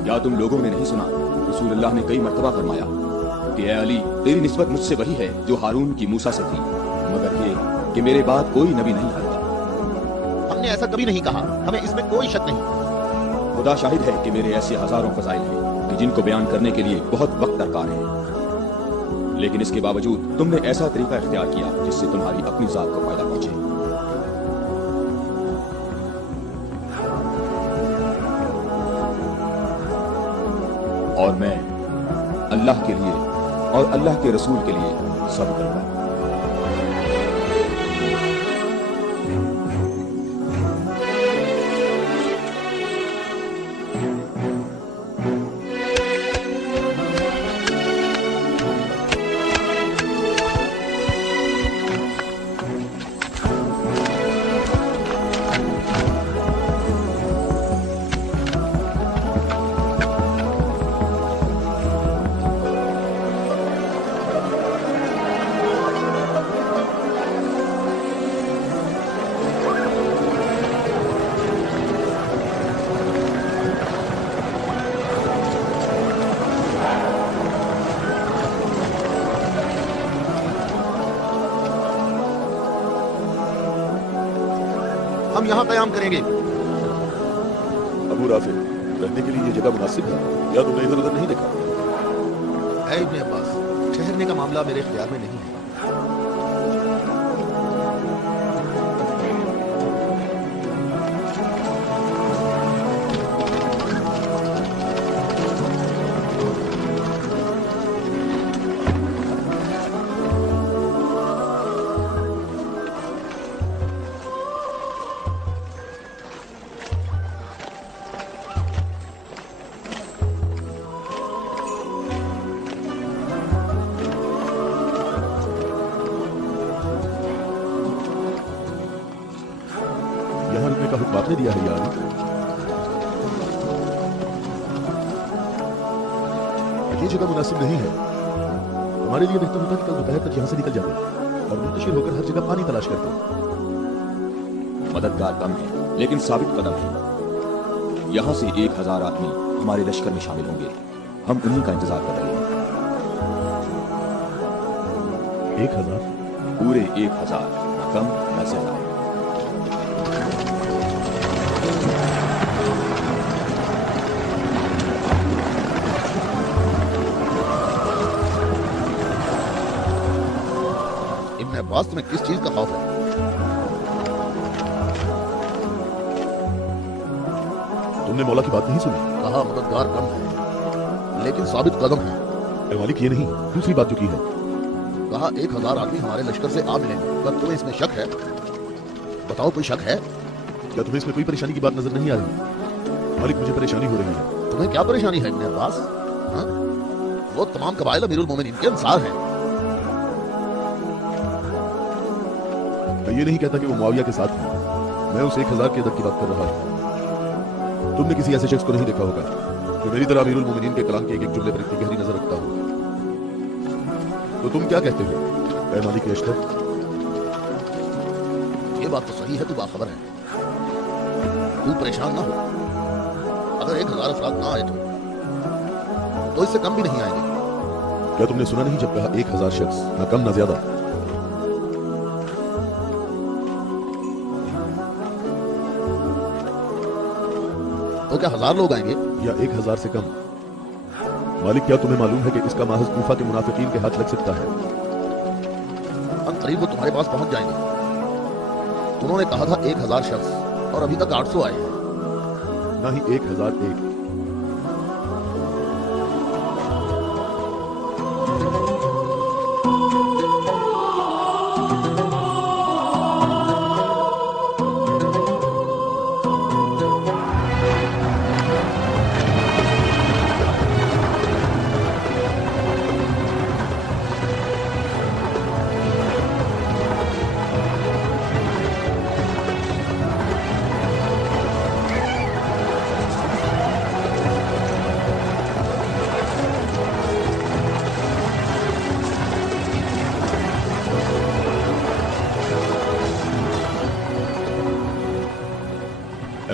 क्या तुम लोगों ने नहीं सुना? रसूलुल्लाह ने कई मर्तबा फरमाया कि ऐ अली, तेरी निस्बत मुझसे वही है जो हारून की मूसा से थी, मगर ये कि मेरे बाद कोई नबी नहीं आता। हमने ऐसा कभी नहीं कहा, हमें इसमें कोई शक नहीं। खुदा शाहिद है कि मेरे ऐसे हजारों फजाइल हैं कि जिनको बयान करने के लिए बहुत वक्त दरकार है, लेकिन इसके बावजूद तुमने ऐसा तरीका इख्तियार किया जिससे तुम्हारी अपनी जात को फायदा पहुंचे। और मैं अल्लाह के लिए और अल्लाह के रसूल के लिए सब करूंगा। हम यहाँ कयाम करेंगे। अबू राफे, रहने के लिए ये जगह मुनासिब है या तुमने इधर उधर नहीं देखा? ऐ इब्ने अब्बास, ठहरने का मामला मेरे इख्तियार में नहीं है। यहाँ रुकने का हुक्म आपने दिया है यार। ये जगह मुनासिब नहीं है। हमारे लिए बेहतर होता कि कल दोपहर तक यहाँ से निकल जाते और मुंतशिर होकर हर जगह पानी तलाश करते। मददगार कम है लेकिन साबित कदम है। यहाँ से 1000 आदमी हमारे लश्कर में शामिल होंगे। हम उन्हीं का इंतजार कर रहे हैं। 1000? पूरे 1000, न कम न ज्यादा। इब्ने अब्बास, तुम्हें किस चीज का खौफ है? तुमने मौला की बात नहीं सुनी? कहा मददगार कम है लेकिन साबित कदम है। ए मालिक, ये नहीं, दूसरी बात जो की है। कहा 1000 आदमी हमारे लश्कर से आ मिलेंगे। क्या तुम्हें इसमें शक है? बताओ, कोई शक है? क्या तुम्हें इसमें कोई परेशानी की बात नजर नहीं आ रही? मालिक, मुझे परेशानी हो रही है। तुम्हें क्या परेशानी है इब्ने अब्बास? हाँ? वो तमाम कबाइल अमीरुल मोमिनीन के अंसार हैं। मैं ये नहीं कहता कि वो मुआविया के साथ है। मैं उस 1000 के अदद की बात कर रहा हूँ। तुमने किसी ऐसे शख्स को नहीं देखा होगा जो मेरी तरह अमीरुल मोमिनीन के कलाम के एक एक जुमले पर इतनी गहरी नजर रखता हो। तो तुम क्या कहते हो ए मालिक लश्कर? ये बात तो सही है, तू बाखबर है। तू परेशान ना हो। अगर 1000 अफराद ना आए तो इससे कम भी नहीं आएंगे। क्या तुमने सुना नहीं जब कहा 1000 शख्स, ना कम ना ज्यादा? तो क्या 1000 लोग आएंगे? या 1000 से कम? मालिक क्या तुम्हें मालूम है कि इसका महज कूफा के मुनाफिकीन के हाथ लग सकता है? करीब वो तुम्हारे पास पहुंच जाएंगे। उन्होंने कहा था 1000 शख्स और अभी तक 800 आए हैं। ना ही 1001।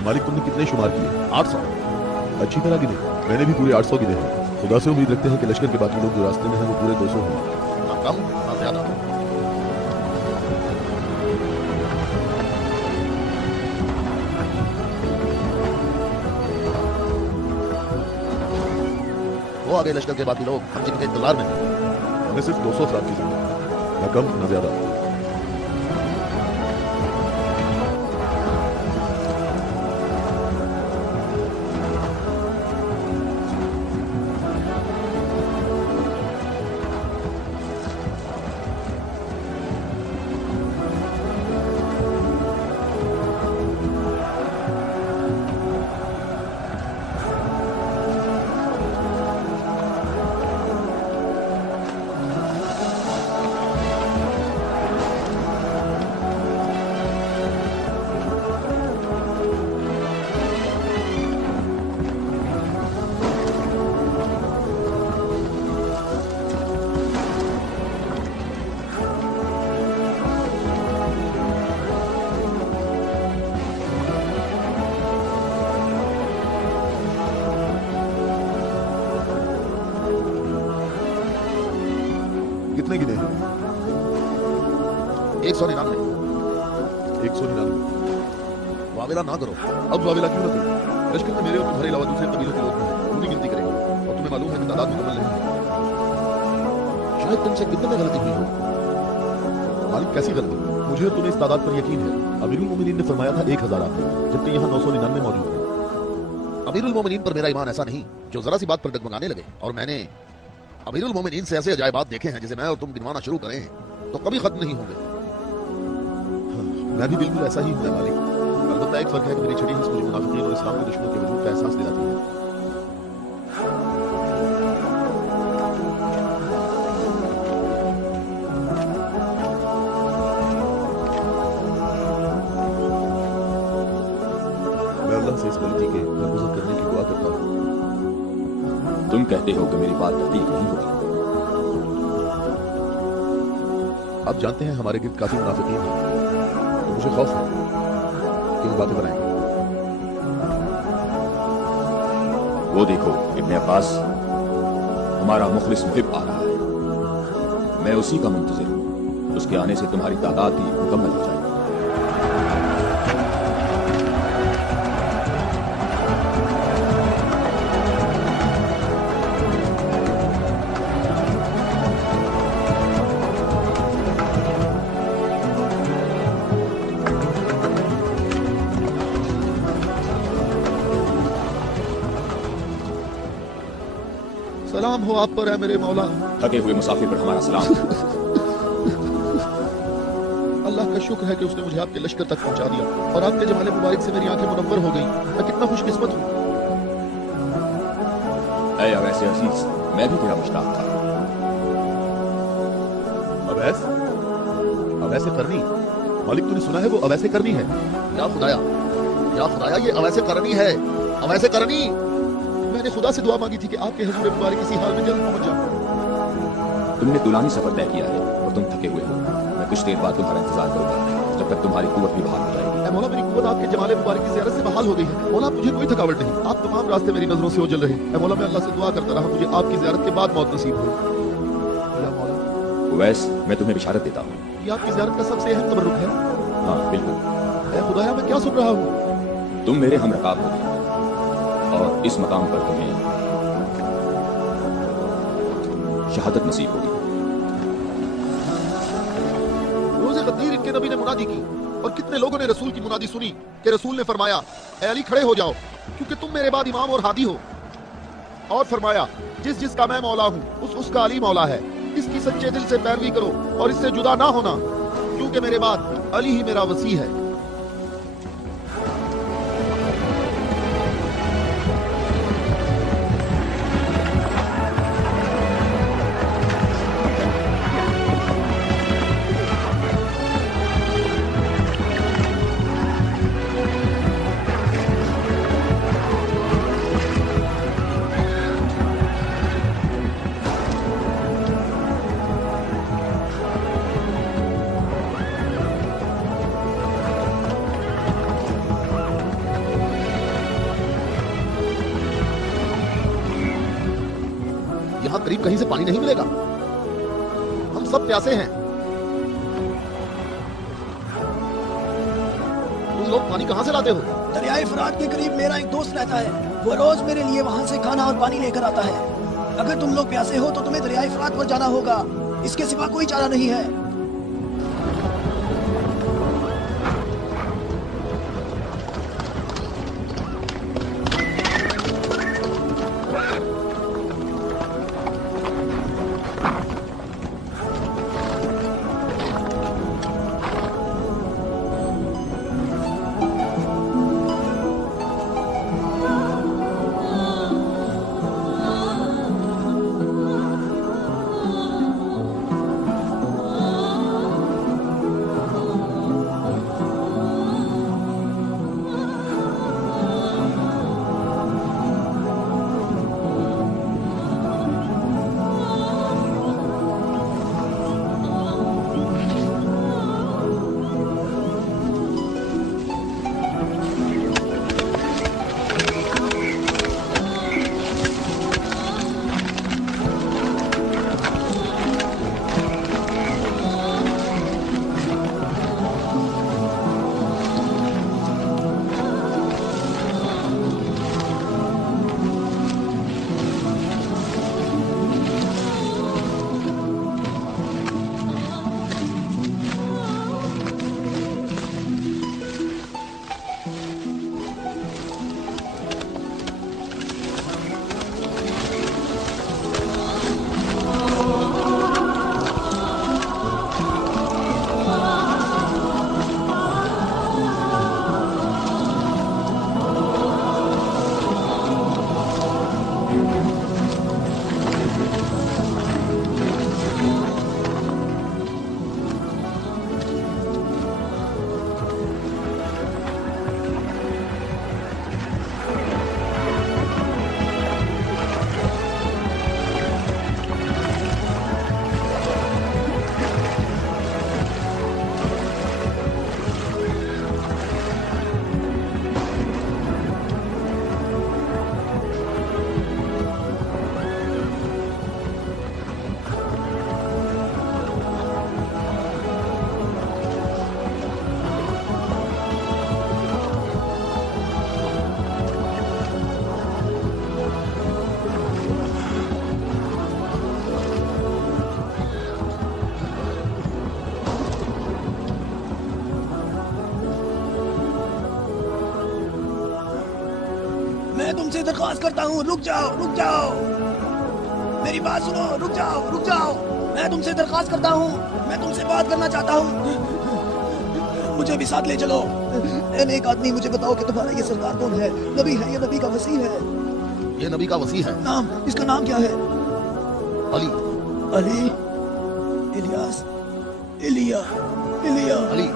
मालिक तुमने कितने शुमार किए? 800। अच्छी तरह गिने। मैंने भी पूरे 800 गिने हैं। खुदा से उम्मीद रखते हैं कि लश्कर के बाकी लोग जो रास्ते में हैं वो पूरे 200 हों। ना कम ना ज्यादा। वो आगे लश्कर के बाकी लोग हम जिनके इंतजार में हैं। हमें सिर्फ 200 अफराद की जरूरत है, ना कम ना ज्यादा। कितने गिने हैं? 199। 199। वावेला ना करो। अब वावेला क्यों ना करूं? लश्कर में मेरे और तुम्हारे अलावा दूसरे कबीलों के लोग हैं। पूरी गिनती करेंगे और तुम्हें मालूम है कि तादाद मुकम्मल नहीं है। शायद तुमसे कितने में गलती हुई हो। मालिक कैसी गलती? मुझे और तुम्हें इस तादाद पर यकीन है। अमीरुल मोमिनीन ने फरमाया था 1000 आदमी, जबकि यहाँ 999 मौजूद है। अमीरुल मोमिनीन पर मेरा ईमान ऐसा नहीं जो जरा सी बात पर डगमगाने लगे। और मैंने अमीरुल मोमिनीन से ऐसे अजायबात देखे हैं जिसे मैं और तुम गिनवाना शुरू करें तो कभी खत्म नहीं होंगे। मैं भी बिल्कुल ऐसा ही हूं मालिक। अलबत्ता एक फर्क है कि मेरी छठी हिस्स मुझे मुनाफिकीन और इस्लाम के दुश्मनों के वजूद का एहसास दिलाती है। मैं अल्लाह से इस गलती के दरगुजर करने की दुआ करता हूँ। तुम कहते हो कि मेरी बात तकलीफ नहीं होगी। आप जानते हैं हमारे गिर्द काफी मुनाफिकीन हैं, तो मुझे खौफ है कि वो बातें बनाएंगे। वो देखो इब्ने अब्बास, हमारा मुखलिस मुहिब आ रहा है। मैं उसी का मुंतजिर हूँ। उसके आने से तुम्हारी तादाद भी मुकम्मल हो जाएगी। सलाम हो आप पर है मेरे मौला। थके हुए मुसाफिर पर हमारा सलाम। अल्लाह का शुक्र है कि उसने मुझे आपके लश्कर तक पहुंचा दिया और आपके जमाले मुबारक से मेरी आंखें मुनव्वर हो गई। मैं कितना खुशकिस्मत हूँ। ऐ अवैस अजीज, मैं भी तेरा मुश्ताक था। अवैसे करनी? मालिक तूने सुना है वो अवैसे करनी है? या खुदाया ये अवैसे करनी है। अवैसे करनी। मैंने खुदा से दुआ मांगी थी कि आपके हुजूर मुबारक इसी हाल में जल्द पहुंच जाऊं। तुमने तुलानी सफर तय किया है और तुम थके हुए हो। मैं कुछ देर बाद तुम्हारा इंतजार करूंगा जब तक तुम्हारी कुव्वत भी बहाल हो जाएगी। ऐ मौला, मेरी कुव्वत आपके जमाले मुबारक की ज़ियारत से बहाल हो गई है। मौला, मुझे कोई थकावट नहीं। आप तमाम रास्ते मेरी नजरों से ओझल रहे। ऐ मौला, मैं अल्लाह से दुआ करता रहा मुझे आपकी ज़ियारत के बाद मौत नसीब हो। या मौला, उवैस, मैं तुम्हें बिशारत देता हूँ। ये आपकी ज़ियारत का सबसे अहम तबर्रुक है। हाँ बिल्कुल। ऐ खुदाया, मैं क्या सुन रहा हूँ? तुम मेरे हम रकाब होगे और इस मकाम पर तुम्हें शहादत नसीब होगी। रोज़े गदीर इनके नबी ने मुनादी की और कितने लोगों ने रसूल की मुनादी सुनी कि रसूल ने फरमाया, ऐ अली खड़े हो जाओ क्योंकि तुम मेरे बाद इमाम और हादी हो। और फरमाया, जिस जिसका मैं मौला हूँ उसका अली मौला है। इसकी सच्चे दिल से पैरवी करो और इससे जुदा ना होना क्योंकि मेरे बाद अली ही मेरा वसी है। यहाँ करीब कहीं से पानी नहीं मिलेगा। हम सब प्यासे हैं। तुम लोग पानी कहाँ से लाते हो? दरियाए फरात के करीब मेरा एक दोस्त रहता है। वो रोज मेरे लिए वहाँ से खाना और पानी लेकर आता है। अगर तुम लोग प्यासे हो तो तुम्हें दरियाए फरात पर जाना होगा। इसके सिवा कोई चारा नहीं है। मैं तुमसे दरख्वास्त करता हूँ, रुक जाओ, रुक जाओ। मेरी बात सुनो, रुक जाओ, रुक जाओ। मैं तुमसे दरख्वास्त करता हूँ, मैं तुमसे बात करना चाहता हूँ। मुझे भी साथ ले चलो। ए नेक आदमी, मुझे बताओ कि तुम्हारा ये सरदार कौन है? नबी है, ये नबी का वसी है। ये नबी का वसी है। नाम, इसका नाम क्या है? अली। अली, इलियास, इलिया, इलिया। अली।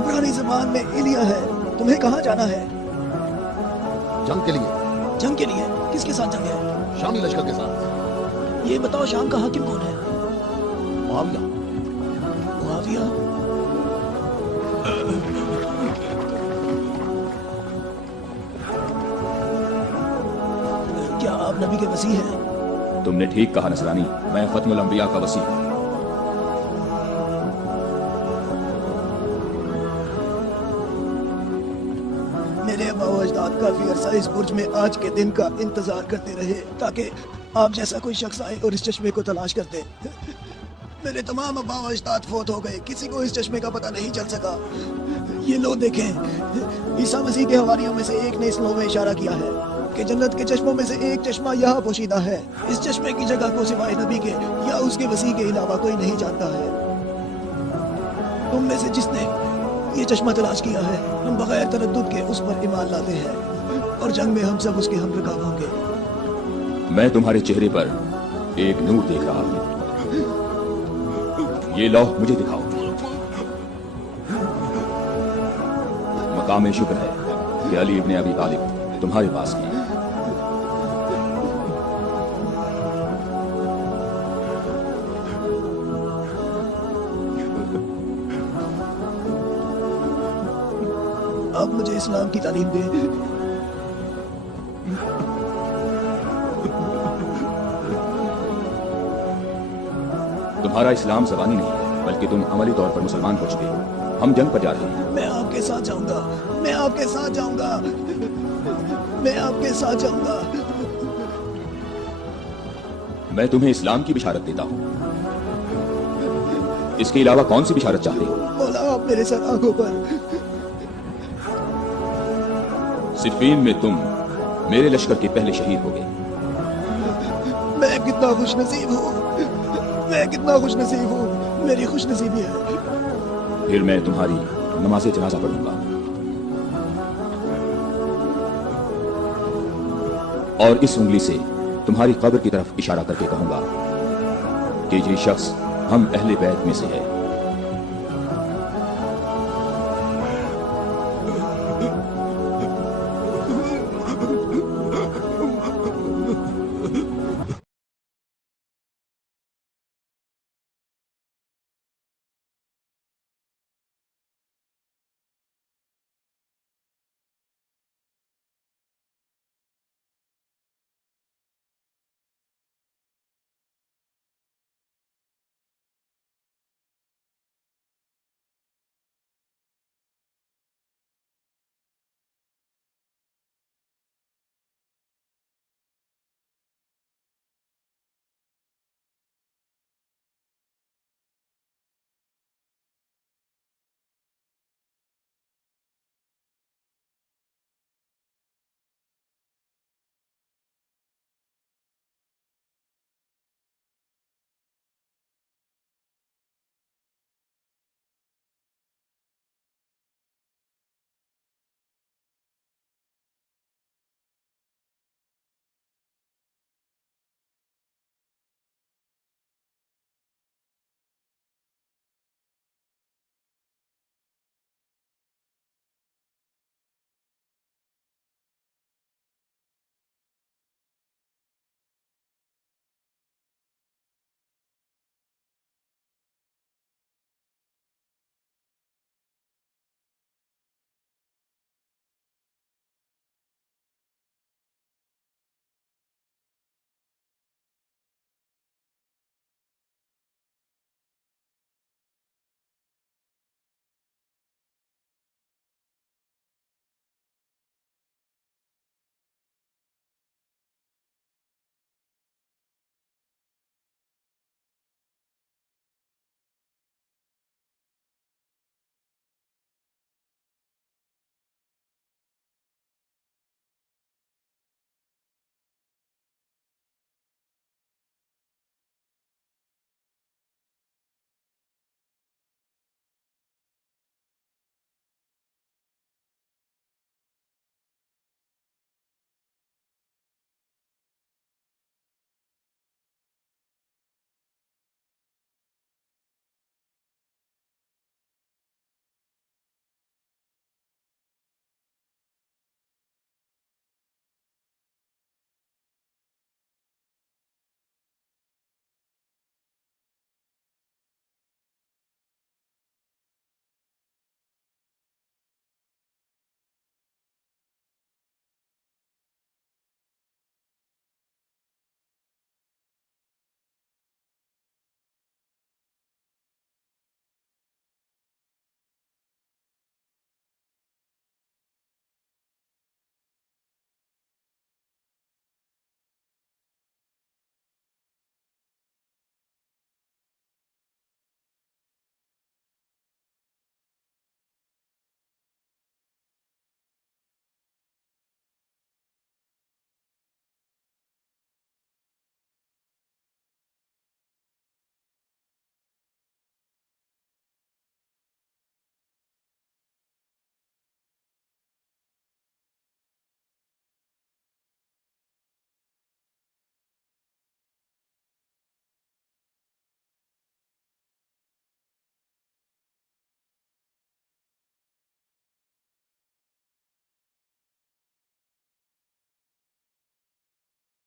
अब्रानी ज़बान में इलिया है। तुम्हें कहाँ जाना है? जंग के लिए। जंग के लिए? किसके साथ जंग है? शामी लश्कर के साथ। ये बताओ, शाम का हाकिम कौन है? मुआविया। मुआविया? क्या आप नबी के वसी हैं? तुमने ठीक कहा नसरानी, मैं खत्मुल अंबिया का वसी हूं। मेरे अब्बा व अजदाद काफी अरसा इस बुर्ज में आज के दिन का इंतजार करते रहे ताकि आप जैसा कोई शख्स आए और इस चश्मे को तलाश कर दे। मेरे तमाम अब्बा व अजदाद फोत हो गए, किसी को इस चश्मे का पता नहीं चल सका। ये लो देखें, ईसा मसीह के हवारियों में से एक ने इस लो में इशारा किया है कि जन्नत के चश्मों में से एक चश्मा यहाँ पोशीदा है। इस चश्मे की जगह को सिवाय नबी के या उसके वसी के अलावा कोई नहीं जानता है। तुम में से जिसने ये चश्मा तलाश किया है, हम बगैर तरद्दुद के उस पर ईमान लाते हैं और जंग में हम सब उसके हमरकाब होंगे। मैं तुम्हारे चेहरे पर एक नूर देख रहा हूं। ये लौह मुझे दिखाओ। मकाम शुक्र है कि अली इब्ने अबी तालिब तुम्हारे पास है। आप मुझे इस्लाम की तालीम दें। तुम्हारा इस्लाम ज़बानी नहीं है, बल्कि तुम अमली तौर पर मुसलमान हो चुके हो। हम जंग पर जा रहे हैं। मैं आपके साथ जाऊंगा, मैं आपके साथ जाऊंगा, मैं आपके साथ जाऊंगा। मैं तुम्हें इस्लाम की बिशारत देता हूँ। इसके अलावा कौन सी बिशारत चाहते हो? मौला आप मेरे सर आंखों पर। सिफीन में तुम मेरे लश्कर के पहले शहीद हो गए। मैं कितना खुशनसीब हूँ, मैं कितना खुशनसीब हूँ, मेरी खुशनसीबी है। फिर मैं तुम्हारी नमाज़े जनाजा पढ़ूंगा और इस उंगली से तुम्हारी कब्र की तरफ इशारा करके कहूंगा कि ये शख्स हम अहले बैत में से है।